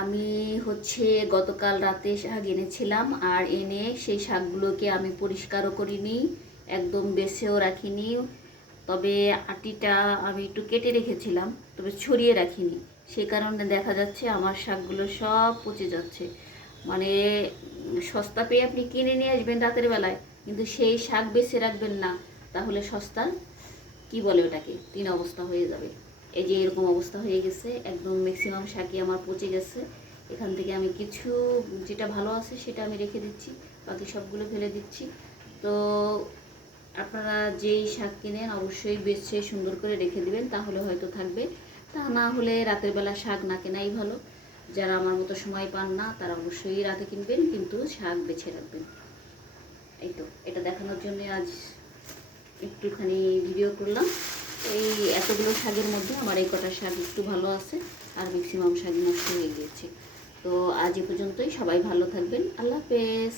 আমি গতকাল রাতে শাক এনেছিলাম, আর এনে সেই শাকগুলোকে আমি পরিষ্কারও করিনি, একদম বেছেও রাখিনি। তবে আটিটা আমি একটু কেটে রেখেছিলাম, তবে ছড়িয়ে রাখিনি। সে কারণে দেখা যাচ্ছে আমার শাকগুলো সব পচে যাচ্ছে। মানে সস্তা পেয়ে আপনি কিনে নিয়ে আসবেন রাতের বেলায়, কিন্তু সেই শাক বেছে রাখবেন না, তাহলে সস্তা কি বলে ওটাকে তিন অবস্থা হয়ে যাবে। এই যে এরকম অবস্থা হয়ে গেছে, একদম ম্যাক্সিমাম শাকই আমার পচে গেছে। এখান থেকে আমি কিছু যেটা ভালো আছে সেটা আমি রেখে দিচ্ছি, বাকি সবগুলো ফেলে দিচ্ছি। তো আপনারা যেই শাক কিনেন অবশ্যই বেছে সুন্দর করে রেখে দিবেন, তাহলে হয়তো থাকবে। তা না হলে রাতের বেলা শাক না কেনাই ভালো। যারা আমার মতো সময় পান না তারা অবশ্যই রাতে কিনবেন, কিন্তু শাক বেছে রাখবেন। এই তো এটা দেখানোর জন্য আজ একটুখানি ভিডিও করলাম। এই এতগুলো শাকের মধ্যে আমার এই কটা শাক একটু ভালো আছে, আর ম্যাক্সিমাম শাক নষ্ট হয়ে গিয়েছে। তো আজ এ পর্যন্তই, সবাই ভালো থাকবেন, আল্লাহ হাফেজ।